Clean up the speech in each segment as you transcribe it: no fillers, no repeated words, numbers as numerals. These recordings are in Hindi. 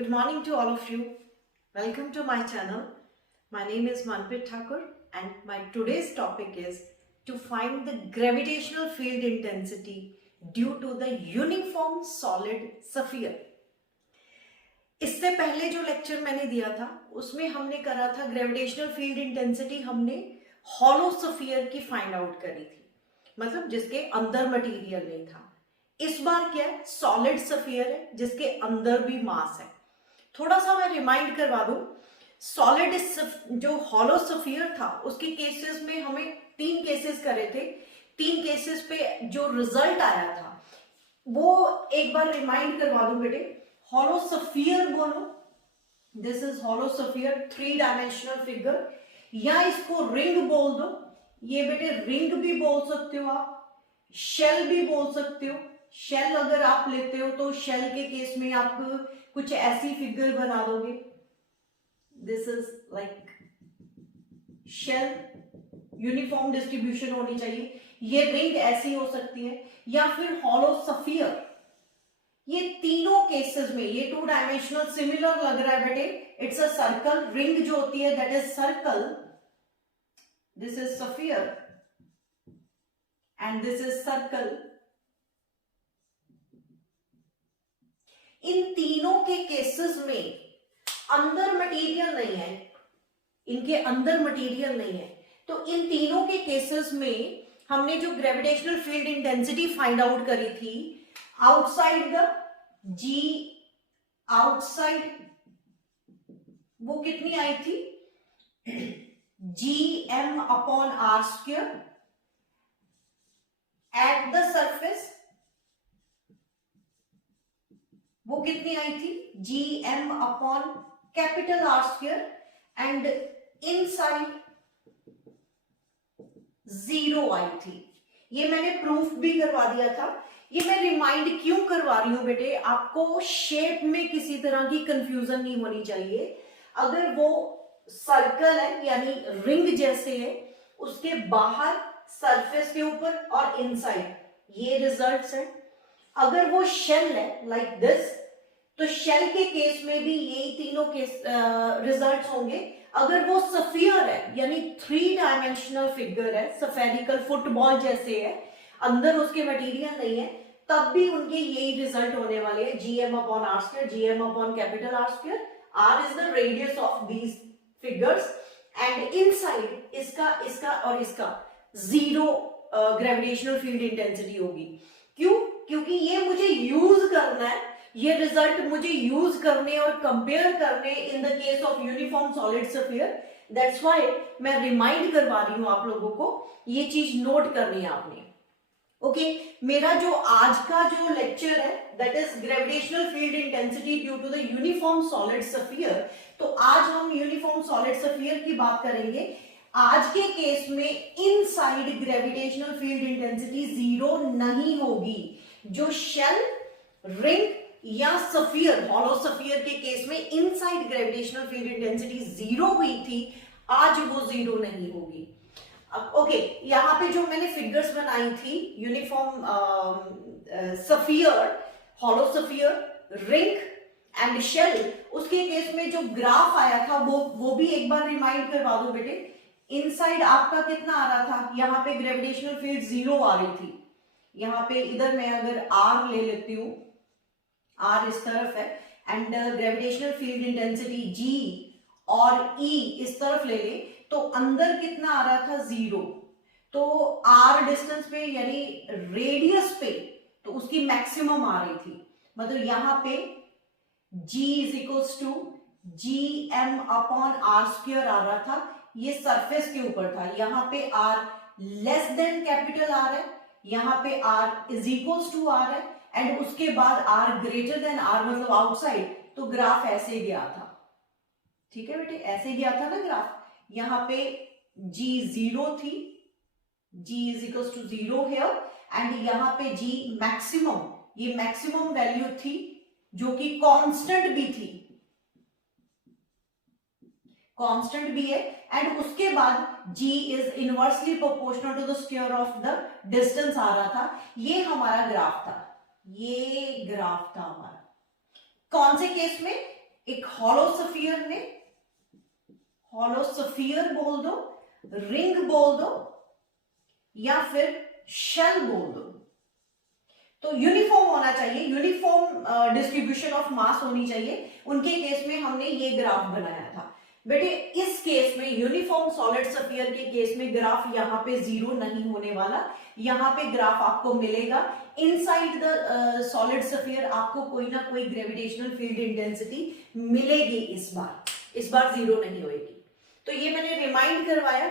Good morning to all of you. Welcome to my channel. My name is Manpreet Thakur and my today's topic is to find the gravitational field intensity due to the uniform solid sphere. इससे पहले जो लेक्चर मैंने दिया था उसमें हमने करा था ग्रेविटेशनल फील्ड इंटेंसिटी, हमने हॉलो स्फीयर की फाइंड आउट करी थी, मतलब जिसके अंदर मटेरियल नहीं था। इस बार क्या है, सॉलिड स्फीयर है जिसके अंदर भी मास है। थोड़ा सा मैं रिमाइंड करवा दूं, सॉलिड जो हॉलो स्फीयर था उसके केसेस में हमें 3 केसेस करे थे। 3 केसेस पे जो रिजल्ट आया था वो एक बार रिमाइंड करवा दूं बेटे। हॉलो स्फीयर बोलो, this is hollow sphere, 3 dimensional figure, या इसको रिंग बोल दो। ये बेटे रिंग भी बोल सकते हो आप, शेल भी बोल सकते हो। शेल अगर आप लेते हो तो शेल के केस में आप कुछ ऐसी फिगर बना दोगे, this is like shell, uniform distribution होनी चाहिए। ये रिंग ऐसी हो सकती है, या फिर हॉलो स्फीयर। ये तीनों केसेस में ये 2 डायमेंशनल सिमिलर लग रहा है बेटे, इट्स अ सर्कल। रिंग जो होती है that is circle, this is sphere and this is circle. इन तीनों के केसेस में अंदर मटेरियल नहीं है, इनके अंदर मटेरियल नहीं है। तो इन तीनों के केसेस में हमने जो gravitational field intensity find out करी थी, आउटसाइड द जी, आउटसाइड वो कितनी आई थी, GM upon R square. At the surface वो कितनी आई थी, GM upon capital R square, and inside 0 आई थी। ये मैंने प्रूफ भी करवा दिया था। ये मैं रिमाइंड क्यों करवा रही हूं बेटे, आपको शेप में किसी तरह की कंफ्यूजन नहीं होनी चाहिए। अगर वो सर्कल है यानी रिंग जैसे है, उसके बाहर सरफेस के ऊपर और इनसाइड ये रिजल्ट्स है। अगर वो शेल है लाइक दिस, तो शेल के केस में भी यही तीनों केस रिजल्ट्स होंगे। अगर वो स्फीयर है यानी 3 डायमेंशनल फिगर है, स्फेरिकल फुटबॉल जैसे है, अंदर उसके मटेरियल नहीं है, तब भी उनके यही रिजल्ट होने वाले हैं, GM upon R square, GM upon capital R square. R is the radius of these figures and inside इसका और इसका 0 ग्रेविटेशनल फील्ड इंटेंसिटी होगी। क्यों? क्योंकि ये मुझे यूज करना है, ये रिजल्ट मुझे यूज करने और कंपेयर करने in the case of uniform solid sphere. That's why मैं रिमाइंड करवा रही हूं आप लोगों को, ये चीज नोट करनी है आपने। ओके, मेरा जो आज का जो लेक्चर है that is gravitational field intensity due to the uniform solid sphere. तो आज हम यूनिफॉर्म सॉलिड स्फीयर की बात करेंगे। आज के केस में इनसाइड ग्रेविटेशनल फील्ड इंटेंसिटी 0 नहीं होगी। जो शेल, रिंग या स्फीयर, हॉलो स्फीयर के केस में इनसाइड ग्रेविटेशनल फील्ड इंटेंसिटी 0 हुई थी, आज वो 0 नहीं होगी। ओके, यहाँ पे जो मैंने फिगर्स बनाई थी, uniform sphere, hollow sphere, ring and shell, उसके केस में जो ग्राफ आया था वो भी एक बार रिमाइंड करवा दो बेटे। इनसाइड आपका कितना आ रहा था, यहाँ पे ग्रेविटेशनल फील्ड 0 आ रही थी। यहाँ पे इधर मैं अगर R ले लेती हूँ, R इस तरफ है, and gravitational field intensity G और E इस तरफ ले ले, तो अंदर कितना आ रहा था, 0। तो R डिस्टेंस पे यानी रेडियस पे तो उसकी मैक्सिमम आ रही थी, मतलब यहां पे G is equals to GM upon R square आ रहा था। ये सरफेस के ऊपर था, यहाँ पे R less than capital R है, यहाँ पे R is equals to R है, एंड उसके बाद R ग्रेटर देन R मतलब आउटसाइड। तो ग्राफ ऐसे गया था, ठीक है बेटे, ऐसे गया था ना ग्राफ। यहाँ पे G 0 थी, G is equals to 0 here, and यहाँ पे G मैक्सिमम, ये मैक्सिमम वैल्यू थी जो कि कांस्टेंट भी थी, कांस्टेंट भी है, एंड उसके बाद G is inversely proportional to the square of the distance आ रहा था। ये हमारा ग्राफ था, ये ग्राफ था हमारा। कौन से केस में, एक हॉलो सफियर ने, हॉलो सफियर बोल दो, रिंग बोल दो, या फिर शेल बोल दो। तो यूनिफॉर्म होना चाहिए, यूनिफॉर्म डिस्ट्रीब्यूशन ऑफ मास होनी चाहिए। उनके केस में हमने ये ग्राफ बनाया था बेटे। इस केस में यूनिफॉर्म सॉलिड सफियर के केस में ग्राफ यहाँ पे जीरो नहीं होने वाला, यहाँ पे ग्राफ आपको मिलेगा इनसाइड द सॉलिड सफियर आपको कोई ना कोई ग्रेविटेशनल फील्ड इंटेंसिटी मिलेगी। इस बार जीरो नहीं होगी। तो ये मैंने रिमाइंड करवाया,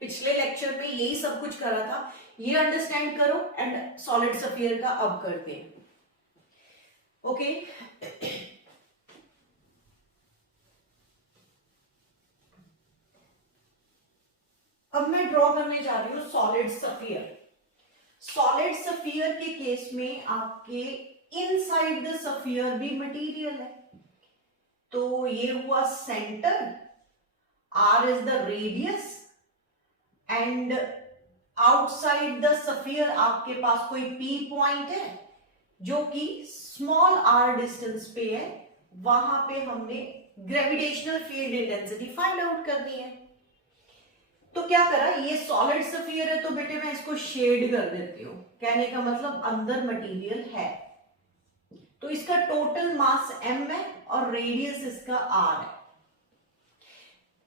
पिछले लेक्चर में यही सब कुछ करा था, ये अंडरस्टैंड करो एंड सॉलिड सफियर का अब करते हैं। ओके अब मैं ड्रॉ करने जा रही हूं सॉलिड सफियर। सॉलिड सफियर के केस में आपके इनसाइड द सफियर भी मटेरियल है। तो ये हुआ centre, R is the radius, and outside the sphere आपके पास कोई पी पॉइंट है जो कि स्मॉल आर डिस्टेंस पे है। वहां पे हमने gravitational field intensity find out करनी है। तो क्या करा, ये सॉलिड सफियर है तो बेटे मैं इसको शेड कर देती हूं। कहने का मतलब अंदर मटेरियल है। तो इसका टोटल मास m है और रेडियस इसका r है।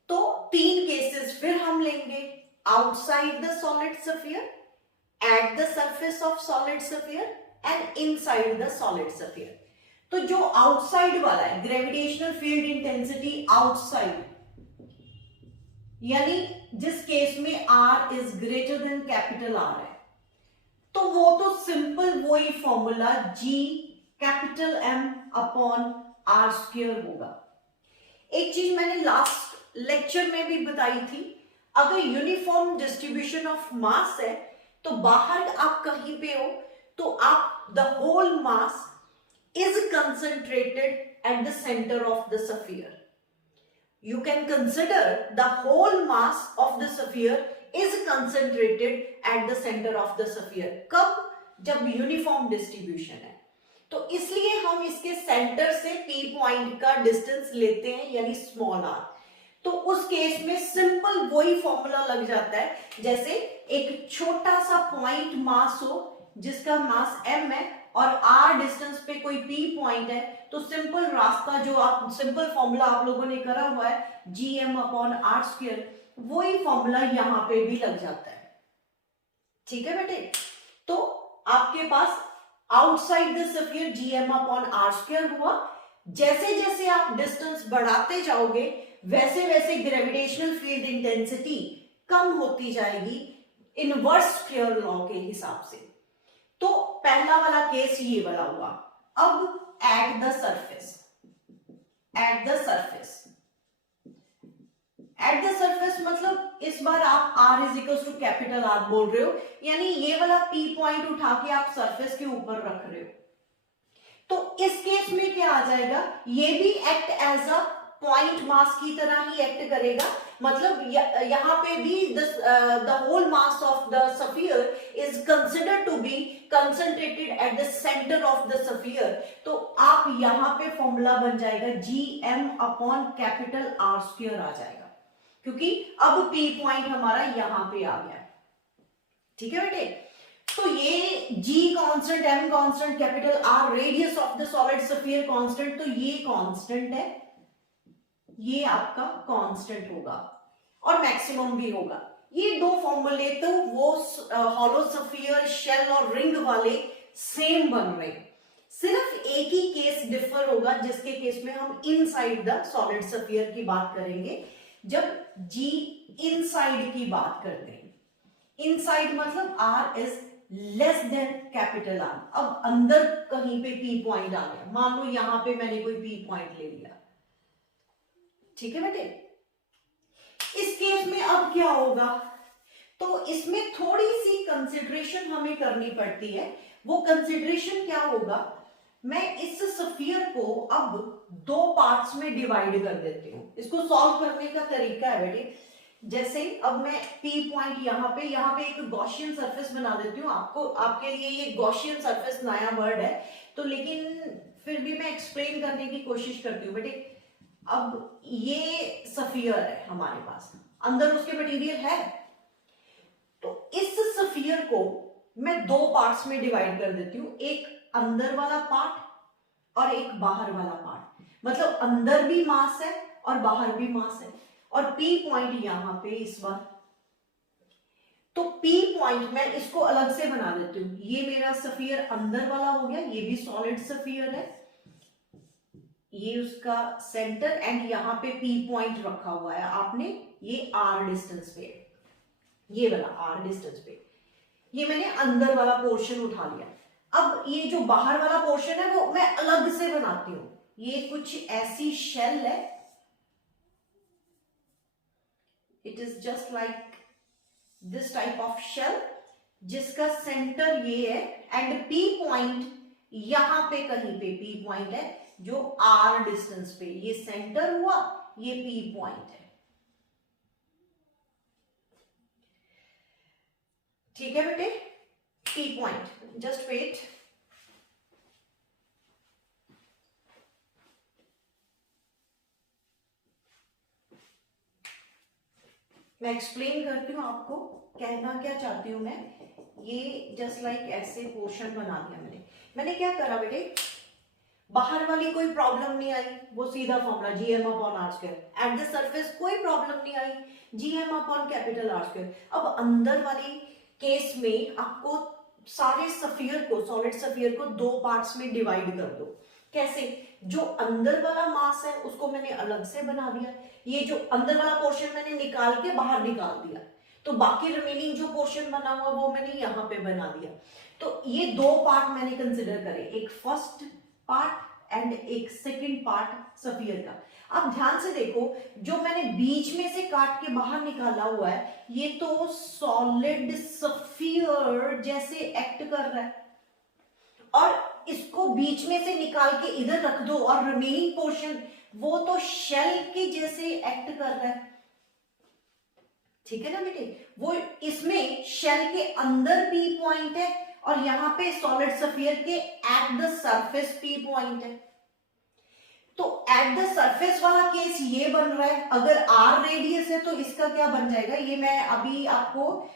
तो तीन केसेस फिर हम लेंगे, outside the solid sphere, at the surface of solid sphere and inside the solid sphere। तो जो outside वाला है, ग्रेविटेशनल फील्ड इंटेंसिटी आउटसाइड, यानी जिस केस में r is greater than capital R है, तो वो तो सिंपल वही formula G capital M upon R square होगा। एक चीज मैंने लास्ट लेक्चर में भी बताई थी, अगर यूनिफॉर्म डिस्ट्रीब्यूशन ऑफ मास है तो बाहर आप कहीं पे हो तो आप the whole mass is concentrated at the centre of the sphere. You can consider the whole mass of the sphere is concentrated at the centre of the sphere. कब? जब यूनिफॉर्म डिस्ट्रीब्यूशन है। तो इसलिए हम इसके सेंटर से पी पॉइंट का डिस्टेंस लेते हैं, यानी स्मॉल आर। तो उस केस में सिंपल वही फॉर्मूला लग जाता है, जैसे एक छोटा सा पॉइंट मास हो जिसका मास m है और r डिस्टेंस पे कोई p पॉइंट है, तो सिंपल रास्ता जो आप सिंपल फॉर्मूला आप लोगों ने करा हुआ है gm अपॉन r स्क्वायर, वही फॉर्मूला यहां पे भी लग जाता है। ठीक है बेटे, तो आपके पास outside the sphere gm upon r square हुआ। जैसे जैसे आप डिस्टेंस बढ़ाते जाओगे वैसे वैसे ग्रेविटेशनल फील्ड इंटेंसिटी कम होती जाएगी इनवर्स स्क्वायर लॉ के हिसाब से। तो पहला वाला केस ये वाला हुआ। अब at the surface, at the surface, at the surface मतलब इस बार आप r is equal to capital R बोल रहे हो, यानी ये वाला p पॉइंट उठा के आप सरफेस के ऊपर रख रहे हो। तो इस केस में क्या आ जाएगा, ये भी act as a point mass की तरह ही एक्ट करेगा। मतलब यहाँ पे भी the whole mass of the sphere is considered to be concentrated at the centre of the sphere. तो आप यहाँ पे फॉर्मूला बन जाएगा gm upon capital R square आ जाएगा, क्योंकि अब P पॉइंट हमारा यहाँ पे आ गया। ठीक है बेटे, तो ये G constant, M constant, capital R radius of the solid sphere constant, तो ये कांस्टेंट है, ये आपका कांस्टेंट होगा और मैक्सिमम भी होगा। ये दो फॉर्मूले तो वो हॉलो सफियर, शेल और रिंग वाले सेम बन रहे हैं, सिर्फ एक ही केस डिफर होगा जिसके केस में हम इनसाइड द सॉलिड सफियर की बात करेंगे, जब G इनसाइड की बात करते हैं। इनसाइड मतलब R is less than capital R। अब अंदर कहीं पे P पॉइंट आ गया, मान लो यहां पे मैंने कोई P पॉइंट ले लिया। ठीक है बेटे, इस केस में अब क्या होगा, तो इसमें थोड़ी सी कंसिडरेशन हमें करनी पड़ती है। वो कंसिडरेशन क्या होगा, मैं इस सफियर को अब दो पार्ट्स में डिवाइड कर देती हूँ। इसको सॉल्व करने का तरीका है बेटे, जैसे अब मैं P पॉइंट यहाँ पे एक गॉसियन सरफेस बना देती हूँ। आपके लिए ये गॉसियन सरफेस नया वर्ड है, तो लेकिन फिर भी मैं एक्सप्लेन करने की कोशिश करती हूँ बेटे। अब ये सफियर है हमारे पास, अंदर उसके मटेरियल है, तो इस सफियर को मैं दो पार्ट्स में डिवाइड कर देती हूं, एक अंदर वाला पार्ट और एक बाहर वाला पार्ट। मतलब अंदर भी मास है और बाहर भी मास है, और पी पॉइंट यहां पे इस बार, तो पी पॉइंट मैं इसको अलग से बना देती हूं। ये मेरा सफियर अंदर वाला हो गया, ये भी सॉलिड सफियर है, ये उसका सेंटर, एंड यहां पे पी पॉइंट रखा हुआ है आपने, ये आर डिस्टेंस पे, ये वाला आर डिस्टेंस पे, ये मैंने अंदर वाला पोर्शन उठा लिया। अब ये जो बाहर वाला पोर्शन है वो मैं अलग से बनाती हूं। ये कुछ ऐसी शेल है, it is just like this type of shell, जिसका सेंटर ये है, एंड पी पॉइंट यहां पे कहीं पे पी पॉइंट है जो आर डिस्टेंस पे, ये सेंटर हुआ, ये पी पॉइंट है। ठीक है बेटे, पी पॉइंट, जस्ट वेट, मैं एक्सप्लेन करती हूँ आपको, कहना क्या चाहती हूं मैं। ये जस्ट लाइक ऐसे पोर्शन बना दिया मैंने क्या करा बेटे, बाहर वाली कोई प्रॉब्लम नहीं आई, वो सीधा formula GM upon R square, at the surface कोई प्रॉब्लम नहीं आई, GM upon capital R square. अब अंदर वाली केस में आपको सारे सफियर को, सॉलिड सफियर को दो पार्ट्स में डिवाइड कर दो। कैसे, जो अंदर वाला मास है उसको मैंने अलग से बना दिया, ये जो अंदर वाला पोर्शन मैंने निकाल के बाहर निकाल दिया, तो बाकी रिमेनिंग जो पोर्शन बना हुआ वो मैंने यहां पे बना दिया। तो ये दो पार्ट मैंने कंसिडर करे, एक फर्स्ट पार्ट एंड एक सेकंड पार्ट सफियर का। अब ध्यान से देखो, जो मैंने बीच में से काट के बाहर निकाला हुआ है, ये तो सॉलिड सफियर जैसे एक्ट कर रहा है, और इसको बीच में से निकाल के इधर रख दो और रिमेनिंग पोर्शन वो तो शेल के जैसे एक्ट कर रहा है। ठीक है ना बेटे, वो इसमें शेल के अंदर पी पॉइंट है और यहां पे सॉलिड सफियर के eight the surface P point है। तो एट द सरफेस वाला केस ये बन रहा है, अगर आर रेडियस है तो इसका क्या बन जाएगा, ये मैं अभी आपको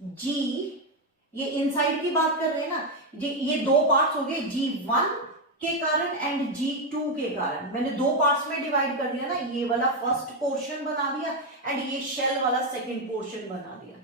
जी, ये इनसाइड की बात कर रहे हैं ना, ये दो पार्ट्स हो गए, G1 के कारण एंड G2 के कारण, मैंने दो पार्ट्स में डिवाइड कर दिया ना, ये वाला फर्स्ट पोर्शन बना दिया एंड ये शेल वाला सेकंड पोर्शन बना दिया।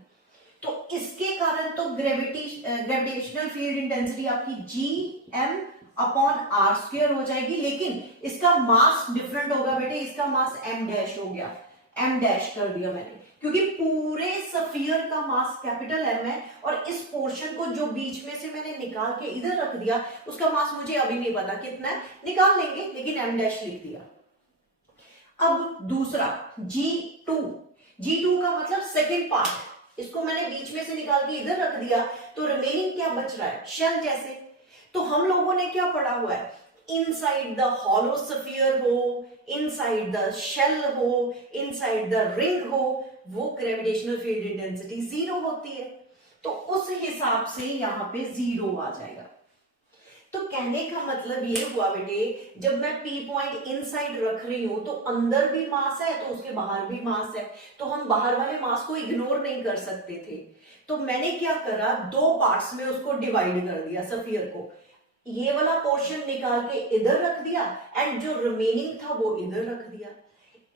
तो इसके कारण तो ग्रेविटेशनल फील्ड इंटेंसिटी आपकी Gm अपॉन आर स्क्वायर हो जाएगी, लेकिन इसका मास डिफरेंट होगा बेटे, इसका मास m डैश हो गया, m डैश कर दिया मैंने, क्योंकि पूरे सफियर का मास कैपिटल M है, और इस पोर्शन को जो बीच में से मैंने निकाल के इधर रख दिया, उसका मास मुझे अभी नहीं पता कितना है, निकाल लेंगे, लेकिन m डैश लिख दिया। अब दूसरा G2 का मतलब सेकेंड पार्ट, इसको मैंने बीच में से निकाल के इधर रख दिया, तो रिमेनिंग क्या बच रहा है, शेल जैसे। तो हम लोगों ने क्या पढ़ा हुआ है, इनसाइड द हॉलो सफियर हो, इनसाइड द शेल हो, इनसाइड द रिंग हो, वो ग्रेविटेशनल फील्ड इंटेंसिटी जीरो होती है, तो उस हिसाब से यहां पे जीरो आ जाएगा। तो कहने का मतलब ये हुआ बेटे, जब मैं पी पॉइंट इनसाइड रख रही हूं तो अंदर भी मास है तो उसके बाहर भी मास है, तो हम बाहर वाले मास को इग्नोर नहीं कर सकते थे। तो मैंने क्या करा, दो पार्ट्स में उसको डिवाइड कर दिया सफियर को, ये वाला पोर्शन निकाल के इधर रख दिया एंड जो रिमेनिंग था वो इधर रख दिया।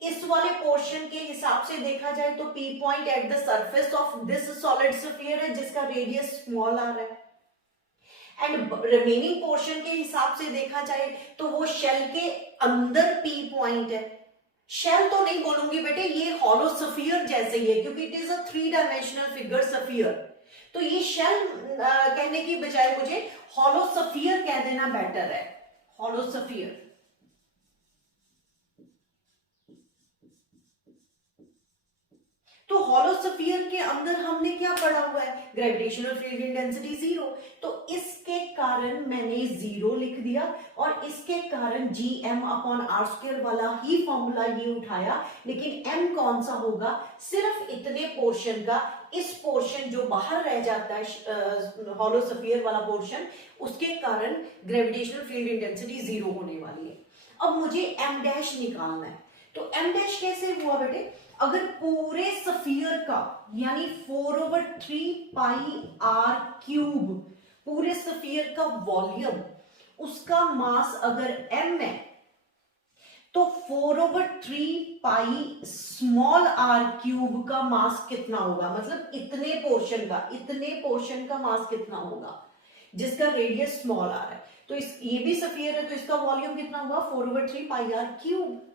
इस वाले पोर्शन के हिसाब से देखा जाए तो P point eight the surface of this solid sphere है जिसका रेडियस स्मॉल आ रहा है, एंड रिमेनिंग पोर्शन के हिसाब से देखा जाए तो वो शेल के अंदर पी पॉइंट है। शेल तो नहीं बोलूंगी बेटे, ये हॉलो स्फीयर जैसे ही है, क्योंकि it is a 3 dimensional figure sphere, तो ये शेल कहने की बजाय मुझे हॉलो स्फीयर कह देना बेटर है, हॉलो स्फीयर। तो हॉलो स्फीयर के अंदर हमने क्या पढ़ा हुआ है, ग्रेविटेशनल फील्ड इंटेंसिटी जीरो, तो इसके कारण मैंने जीरो लिख दिया, और इसके कारण Gm अपॉन आर स्क्वायर वाला ही फॉर्मूला ये उठाया, लेकिन m कौन सा होगा, सिर्फ इतने पोर्शन का, इस पोर्शन जो बाहर रह जाता है हॉलो स्फीयर वाला पोर्शन, उसके कारण ग्रेविटेशनल फील्ड इंटेंसिटी जीरो होने वाली है। अब मुझे एम डैश निकालना है, तो एम डैश कैसे हुआ बेटे, अगर पूरे सफियर का यानी 4/3 पाई r क्यूब पूरे सफियर का वॉल्यूम, उसका मास अगर m है तो 4/3 पाई स्मॉल r क्यूब का मास कितना होगा, मतलब इतने पोर्शन का मास कितना होगा जिसका रेडियस स्मॉल r है। तो ये भी सफियर है तो इसका वॉल्यूम कितना होगा 4/3 पाई r क्यूब।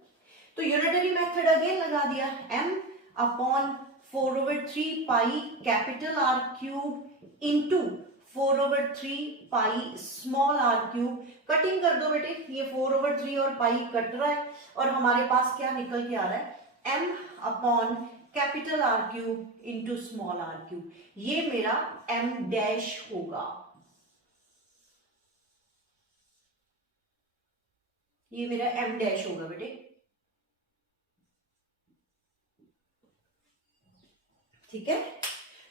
तो यूनिटरी मेथड अगेन लगा दिया, m upon 4/3 pi capital R cube into 4/3 pi small r cube. Cutting कर दो बेटे, ये 4/3 और पाई कट रहा है और हमारे पास क्या निकल के आ रहा है, m upon capital R cube into small r cube. ये मेरा m डैश होगा, ये मेरा m डैश होगा बेटे, ठीक है।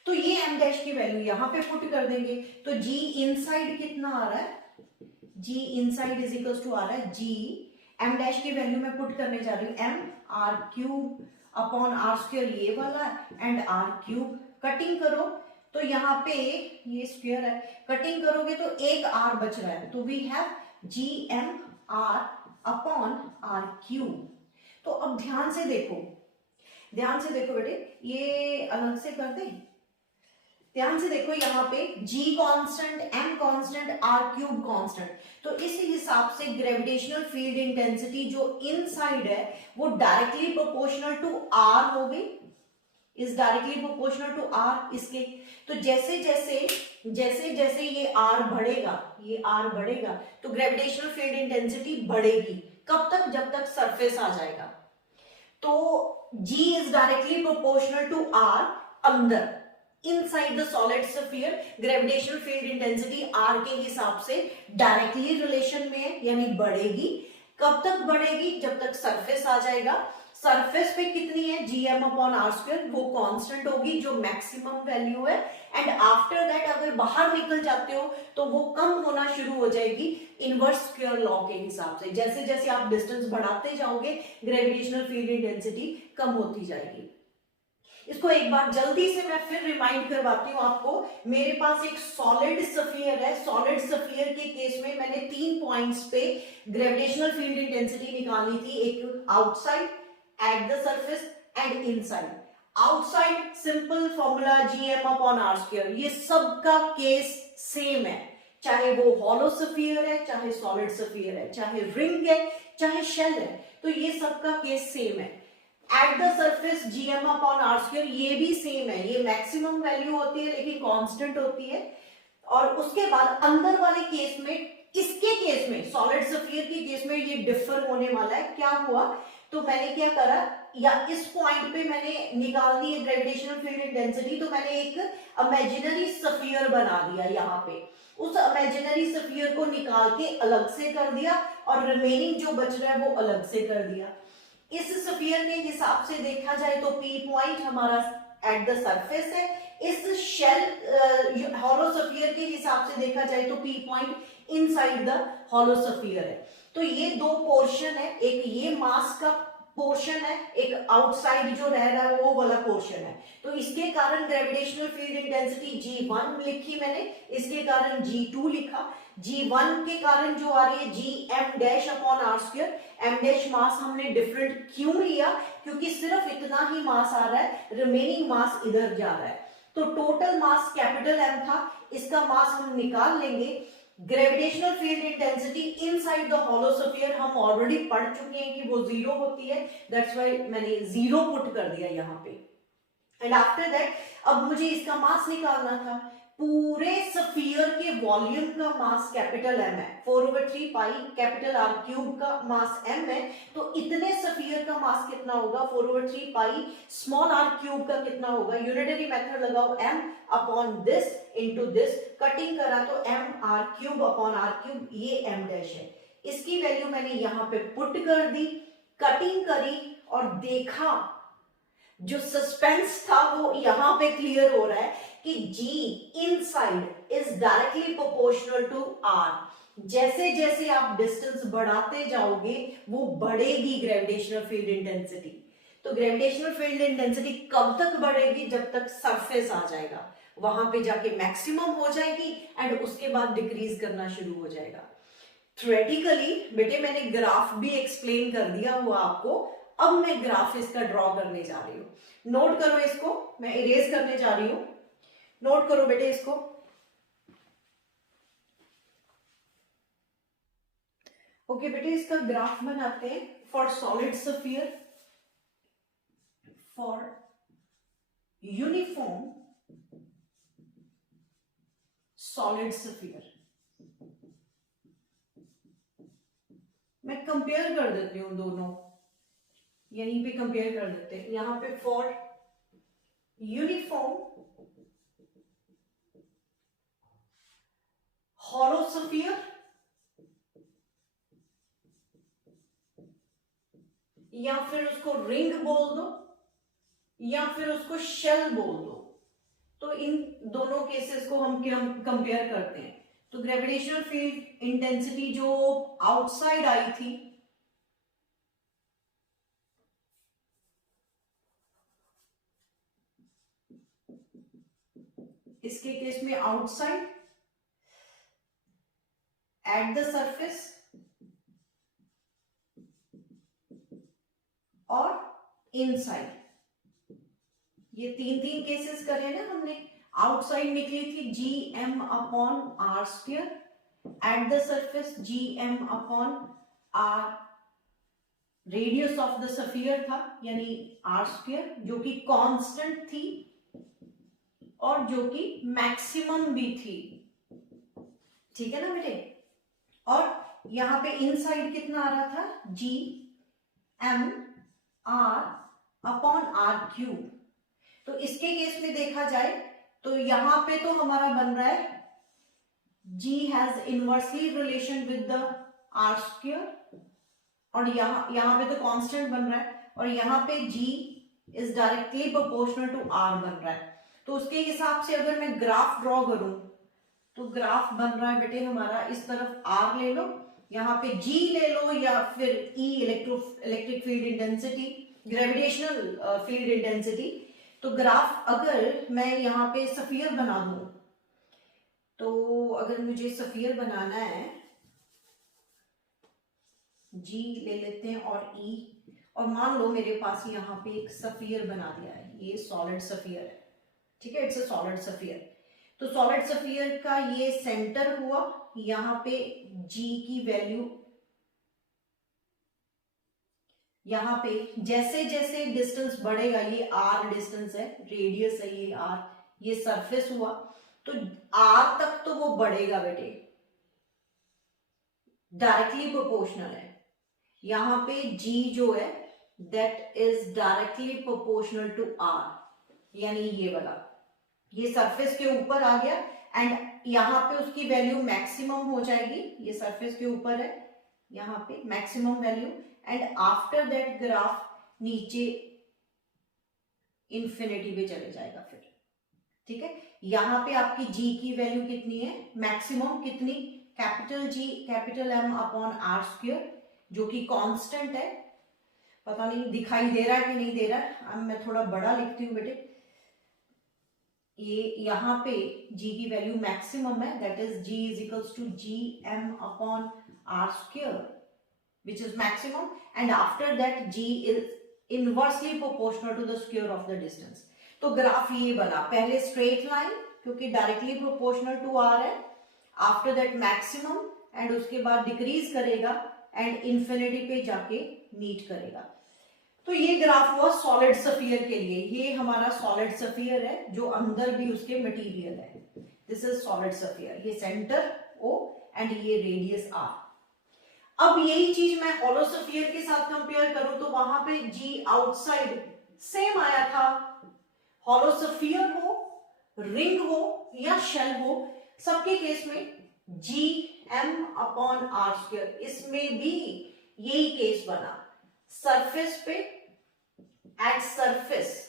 तो ये m डैश की वैल्यू यहां पे पुट कर देंगे, तो g इनसाइड कितना आ रहा है, g inside is equals to आ रहा है g, m डैश की वैल्यू मैं पुट करने जा रही हूँ m r cube upon r square ये वाला एंड r क्यूब। कटिंग करो तो यहाँ पे ये स्क्वायर है, कटिंग करोगे तो एक r बच रहा है, तो we have g m r upon r cube. तो अब ध्यान से देखो बेटे, ये अलग से कर दे, ध्यान से देखो यहाँ पे g constant, m constant, r cube constant, तो इस हिसाब से ग्रेविटेशनल फील्ड इंटेंसिटी जो इनसाइड है वो डायरेक्टली प्रोपोर्शनल टू r हो गई, is directly proportional to r इसके। तो जैसे जैसे ये r बढ़ेगा तो ग्रेविटेशनल फील्ड इंटेंसिटी बढ़ेगी, कब तक, जब तक सरफेस आ जाएगा। तो g is directly proportional to r अंदर, inside the solid sphere gravitational field intensity r के हिसाब से डायरेक्टली रिलेशन में है, यानी बढ़ेगी। कब तक बढ़ेगी, जब तक सरफेस आ जाएगा। सरफेस पे कितनी है, gm अपॉन r स्क्वायर, वो कांस्टेंट होगी जो मैक्सिमम वैल्यू है, एंड आफ्टर दैट अगर बाहर निकल जाते हो तो वो कम होना शुरू हो जाएगी इनवर्स स्क्वायर लॉ के हिसाब से। जैसे जैसे आप डिस्टेंस बढ़ाते जाओगे ग्रेविटेशनल फील्ड इंटेंसिटी कम होती जाएगी। इसको एक बार जल्दी से मैं फिर रिमाइंड करवाती हूँ आपको। मेरे पास एक सॉलिड स्फीयर है, सॉलिड स्फीयर के केस में मैंने 3 पॉइंट्स पे ग्रेविटेशनल फील्ड इंटेंसिटी निकालनी थी, एक outside, eight the surface and inside. Outside simple formula gm upon r square, ये सबका केस सेम है, चाहे वो हॉलो स्फीयर है, चाहे सॉलिड स्फीयर है, चाहे रिंग है, चाहे शेल है, तो ये सबका केस सेम है। Eight the surface gm upon r square ये भी सेम है, ये मैक्सिमम वैल्यू होती है लेकिन कांस्टेंट होती है। और उसके बाद अंदर वाले केस में, इसके केस में, सॉलिड स्फीयर के केस में ये डिफर होने वाला है। क्या हुआ, तो मैंने क्या करा, या इस पॉइंट पे मैंने निकाल दी ग्रेविटेशनल फील्ड इंटेंसिटी, तो मैंने एक इमेजिनरी स्फीयर बना दिया यहाँ पे, उस इमेजिनरी स्फीयर को निकाल के अलग से कर दिया और रिमेनिंग जो बच रहा है वो अलग से कर दिया। इस स्फीयर के हिसाब से देखा जाए तो P पॉइंट हमारा एट द सरफेस है, इस शेल हॉलो स्फीयर के हिसाब से देखा जाए तो P point inside the hollow sphere है। तो ये दो पोर्शन है, एक ये मास का पोर्शन है, एक आउटसाइड जो रह रहा है वो वाला पोर्शन है। तो इसके कारण ग्रेविटेशनल फील्ड इंटेंसिटी G1 लिखी मैंने, इसके कारण G2 लिखा। G1 के कारण जो आ रही है gm dash upon r square, m dash mass हमने डिफरेंट क्यों लिया, क्योंकि सिर्फ इतना ही मास आ रहा है, रिमेनिंग मास इधर जा रहा है। तो टोटल मास कैपिटल M था, इसका मास हम निकाल लेंगे। Gravitational field intensity inside the hollow sphere हम ऑलरेडी पढ़ चुके हैं कि वो 0 होती है, दैट्स व्हाई मैंने 0 पुट कर दिया यहाँ पे। एंड आफ्टर दैट अब मुझे इसका मास निकालना था। पूरे स्फीयर के वॉल्यूम का मास कैपिटल M है, 4/3 पाई कैपिटल R क्यूब का मास M है, तो इतने स्फीयर का मास कितना होगा, 4/3 पाई स्मॉल r क्यूब का कितना होगा। यूनिटरी मेथड लगाओ, M upon this into this, cutting करा तो M r cube upon r cube, ये M डैश है। इसकी वैल्यू मैंने यहाँ पे पुट कर दी, कटिंग करी और देखा, जो सस्पेंस था वो यहां पे क्लियर हो रहा है कि G inside is directly proportional to R। जैसे जैसे आप डिस्टेंस बढ़ाते जाओगे वो बढ़ेगी ग्रेविटेशनल फील्ड इंटेंसिटी। तो ग्रेविटेशनल फील्ड इंटेंसिटी कब तक बढ़ेगी? जब तक सरफेस आ जाएगा, वहां पे जाके मैक्सिमम हो जाएगी एंड उसके बाद डिक्रीज करना शुरू हो जाएगा। थ्योरेटिकली बेटे मैंने ग्राफ भी एक्सप्लेन कर दिया हुआ आपको, अब मैं ग्राफ इसका ड्रॉ करने जा रही हूं। नोट करो इसको, मैं इरेज करने जा रही हूं, नोट करो बेटे इसको। ओके बेटे इसका ग्राफ बनाते हैं for solid sphere, for uniform solid sphere. मैं कंपेयर कर देती हूँ दोनों, यहीं पे कंपेयर कर देते हैं। यहां पे फॉर यूनिफॉर्म हॉलो स्फीयर या फिर उसको रिंग बोल दो या फिर उसको शेल बोल दो, तो इन दोनों केसेस को हम कंपेयर करते हैं। तो ग्रेविटेशनल फील्ड इंटेंसिटी जो आउटसाइड आई थी, इसके केस में आउटसाइड, एट द सरफेस और इनसाइड, ये तीन तीन केसेस करे ना हमने। आउटसाइड निकली थी G M upon R square, at the surface G M upon R radius of the sphere था, यानी आर स्क्वायर, जो कि कांस्टेंट थी और जो कि मैक्सिमम भी थी। ठीक है ना बेटे? और यहां पे इनसाइड कितना आ रहा था? G M R upon R cube. तो इसके केस में देखा जाए तो यहां पे तो हमारा बन रहा है G has inversely relation with the R square, और यहां पे तो कांस्टेंट बन रहा है, और यहां पे G is directly proportional to R बन रहा है। तो उसके हिसाब से अगर मैं ग्राफ ड्रॉ करूं तो ग्राफ बन रहा है बेटे हमारा, इस तरफ R ले लो, यहाँ पे G ले लो, या फिर E electric field intensity, gravitational field intensity. तो ग्राफ अगर मैं यहाँ पे स्फीयर बना दूं, तो अगर मुझे स्फीयर बनाना है, G ले लेते हैं और E, और मान लो मेरे पास यहाँ पे एक स्फीयर बना दिया है, ये सॉलिड स्फीयर है, ठीक है, इट्स अ सॉलिड स्फीयर। तो सॉलिड स्फीयर का ये सेंटर हुआ, यहाँ पे G की वैल्यू, यहाँ पे जैसे जैसे डिस्टेंस बढ़ेगा, ये R डिस्टेंस है, रेडियस है ये R, ये सरफेस हुआ, तो R तक तो वो बढ़ेगा बेटे, डायरेक्टली प्रोपोर्शनल है। यहाँ पे G जो है that is directly proportional to R, यानी ये वाला, ये सरफेस के ऊपर आ गया, एंड यहाँ पे उसकी वैल्यू मैक्सिमम हो जाएगी, ये सरफेस के ऊपर है, यहाँ पे maximum value, and after that graph नीचे इंफिनिटी पे चले जाएगा फिर। ठीक है, यहाँ पे आपकी G की वैल्यू कितनी है? मैक्सिमम कितनी? Capital G capital M upon R square, जो कि कांस्टेंट है। पता नहीं दिखाई दे रहा है कि नहीं दे रहा है, अब मैं थोड़ा बड़ा लिखती हूँ बेटे। ये यहाँ पे G की वैल्यू मैक्सिमम है, that is G is equals to G M upon R square, which is maximum, and after that G is inversely proportional to the square of the distance। तो ग्राफ ये बना, पहले स्ट्रेट लाइन क्योंकि डायरेक्टली प्रोपोर्शनल टू R है, आफ्टर दैट मैक्सिमम, एंड उसके बाद डिक्रीज करेगा एंड इंफिनिटी पे जाके मीट करेगा। तो ये ग्राफ हुआ सॉलिड स्फीयर के लिए, ये हमारा सॉलिड स्फीयर है जो अंदर भी उसके मटेरियल है, दिस इज सॉलिड स्फीयर, ये सेंटर O एंड ये रेडियस R। अब यही चीज मैं हॉलो स्फीयर के साथ कंपेयर करूं तो वहां पे G आउटसाइड सेम आया था। हॉलो स्फीयर हो, रिंग हो या शेल हो, सबके केस में G M upon R square, इसमें भी यही केस बना, सरफेस पे एट सरफेस,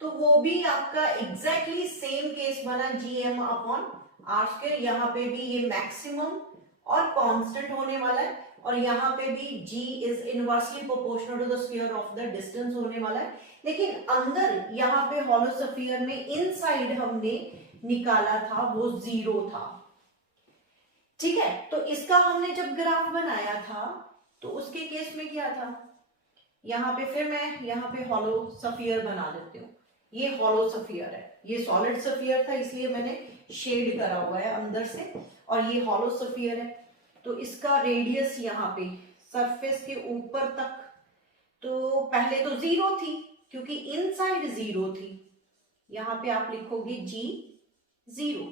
तो वो भी आपका एग्जैक्टली सेम केस बना, G M upon R square. यहां पे भी ये मैक्सिमम और कांस्टेंट होने वाला है, और यहाँ पे भी g is inversely proportional to the square of the distance होने वाला है। लेकिन अंदर यहाँ पे हॉलो स्फीयर में इनसाइड हमने निकाला था वो 0 था, ठीक है। तो इसका हमने जब ग्राफ बनाया था तो उसके केस में क्या था, यहाँ पे फिर मैं यहाँ पे हॉलो स्फीयर बना देती हूँ। ये हॉलो स्फीयर है, ये सॉलिड स्फीयर था इसलिए मैंने शेड करा हुआ है अंदर से, और ये हॉलो स्फीयर है। तो इसका रेडियस यहाँ पे सरफेस के ऊपर तक, तो पहले तो 0 थी क्योंकि इनसाइड 0 थी, यहाँ पे आप लिखोगे g 0,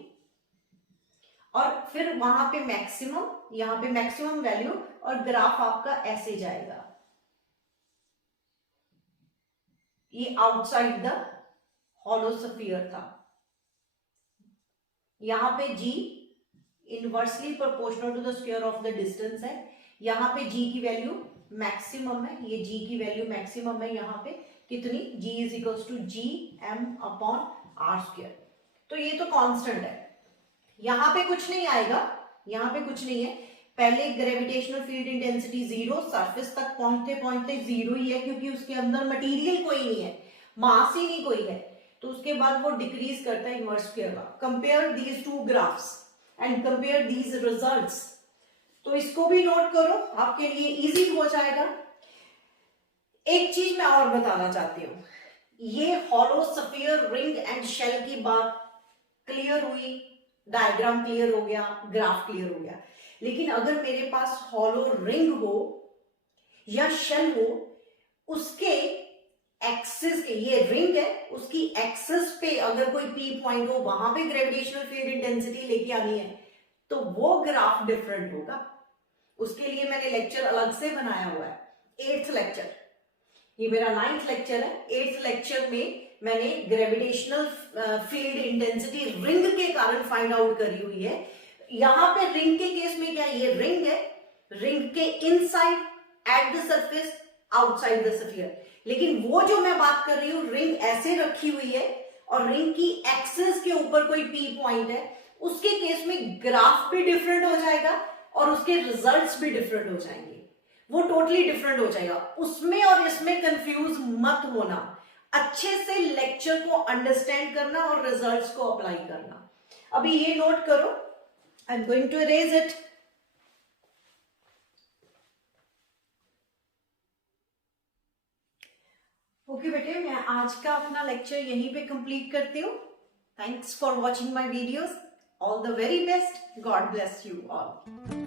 और फिर वहां पे मैक्सिमम, यहाँ पे मैक्सिमम वैल्यू, और ग्राफ आपका ऐसे जाएगा, ये आउटसाइड द हॉलो स्फीयर था। यहाँ पे g inversely proportional to the square of the distance है, यहाँ पे g की वैल्यू मैक्सिमम है, ये g की वैल्यू मैक्सिमम है यहाँ पे कितनी, g is equals to G M upon R square. तो ये तो कांस्टेंट है, यहाँ पे कुछ नहीं आएगा, यहाँ पे कुछ नहीं है। पहले ग्रेविटेशनल फील्ड इंटेंसिटी 0, सरफेस तक पहुंचते पहुंचते 0 ही है क्योंकि उसके अंदर मटेरियल कोई नहीं है, मास ही नहीं कोई है। तो उसके बाद वो डिक्रीज करता है इनवर्स स्क्वायर का। Compare these two graphs and compare these results. तो इसको भी नोट करो, आपके लिए इजी हो जाएगा। एक चीज मैं और बताना चाहती हूँ, ये hollow sphere, ring and shell की बात क्लियर हुई, डायग्राम क्लियर हो गया, ग्राफ क्लियर हो गया। लेकिन अगर मेरे पास हॉलो रिंग हो या शेल हो, उसके एक्सिस के, ये रिंग है, उसकी एक्सिस पे अगर कोई पी पॉइंट हो, वहां पे ग्रेविटेशनल फील्ड इंटेंसिटी लेके आनी है, तो वो ग्राफ डिफरेंट होगा। उसके लिए मैंने लेक्चर अलग से बनाया हुआ है, 8th लेक्चर, ये मेरा 9th लेक्चर है। 8th लेक्चर में मैंने ग्रेविटेशनल फील्ड इंटेंसिटी रिंग के कारण फाइंड आउट करी हुई है। यहां पे रिंग के केस में क्या, ये रिंग है, रिंग के inside, eight the surface, outside the sphere. लेकिन वो जो मैं बात कर रही हूं, रिंग ऐसे रखी हुई है और रिंग की एक्सिस के ऊपर कोई पी पॉइंट है, उसके केस में ग्राफ भी डिफरेंट हो जाएगा और उसके रिजल्ट्स भी डिफरेंट हो जाएंगे, वो टोटली डिफरेंट हो जाएगा। उसमें और इसमें कंफ्यूज मत होना, अच्छे से लेक्चर को अंडरस्टैंड करना और रिजल्ट्स को अप्लाई करना। अभी ये नोट करो, I am going to erase it. Okay बेटे, मैं आज का अपना लेक्चर यहीं पे कंप्लीट करती हूँ। Thanks for watching my videos. All the very best. God bless you all.